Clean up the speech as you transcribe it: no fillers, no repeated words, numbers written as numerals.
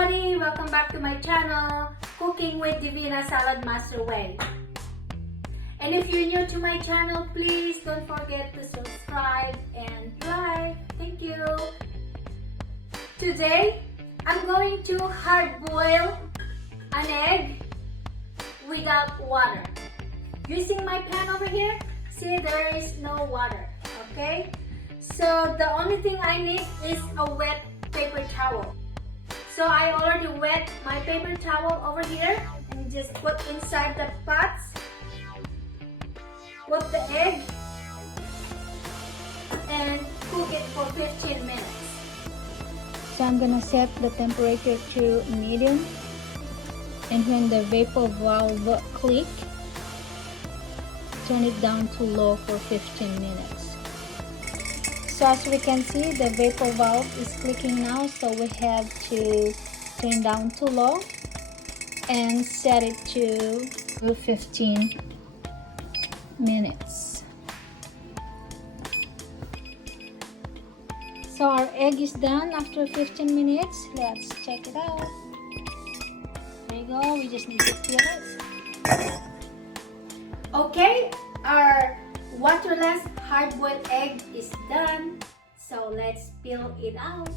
everybody! Welcome back to my channel, Cooking with Divina Saladmaster Way. And if you're new to my channel, please don't forget to subscribe and like. Thank you! Today, I'm going to hard boil an egg without water. Using my pan over here, see there is no water, okay? So the only thing I need is a wet paper towel. So I already wet my paper towel over here and just put inside the pots. Put the egg and cook it for 15 minutes. So I'm gonna set the temperature to medium, and when the vapor valve click, turn it down to low for 15 minutes. So as we can see, the vapor valve is clicking now, so we have to turn down to low and set it to 15 minutes. So our egg is done after 15 minutes. Let's check it out. There you go, we just need to peel it. Okay, our waterless hard-boiled egg is done. So let's peel it out.